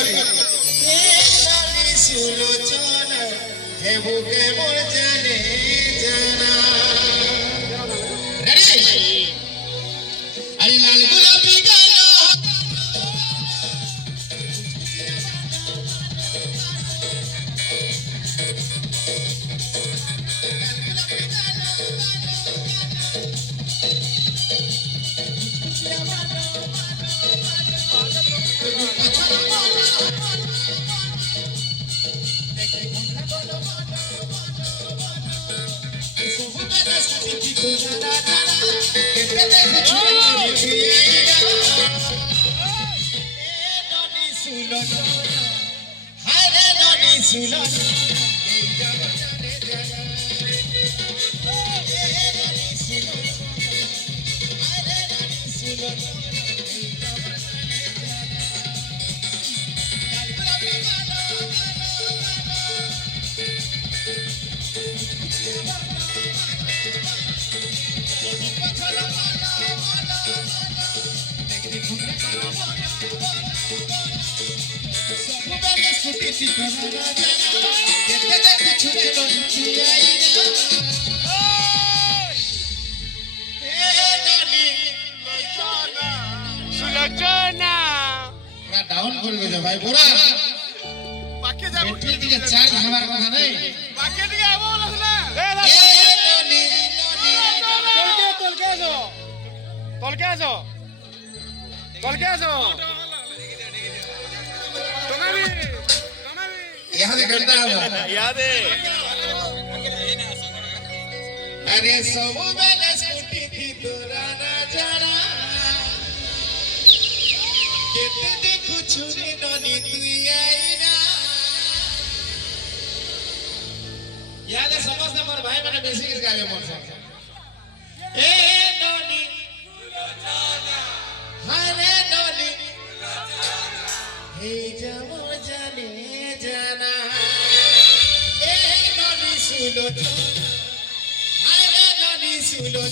করি রানী সুলোচনা হে বুকে মোর জানে জানা রেডি আরে লাল গোলাপি গানা ডাউন করবে যে ভাই পুরা পাকে যাব ব্যাটারি দিকে চার্জ হওয়ার কথা নাই পাকে দিকে আবো লাগনা তলকে আসো তোমাবি ইয়াদে করতা হবে ইয়াদে আরে সব বেলা স্কুটি কি তোরা না জানা কেতে দেখু ছুরি ননি তুই আইনা ইয়াদে সমস্ত মোর ভাই মানে বেশি গীত গাবে মোর সঙ্গে এ ননি হারে ননি হে যামর জানে জানা এ ননি সুলো হারে ননি সুলো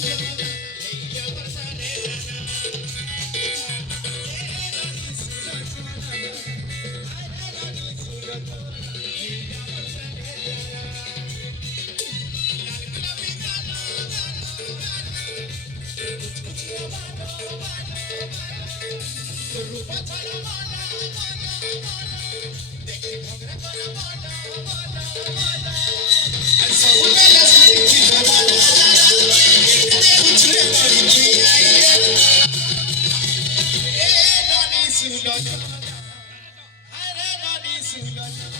Hare Nani Sulo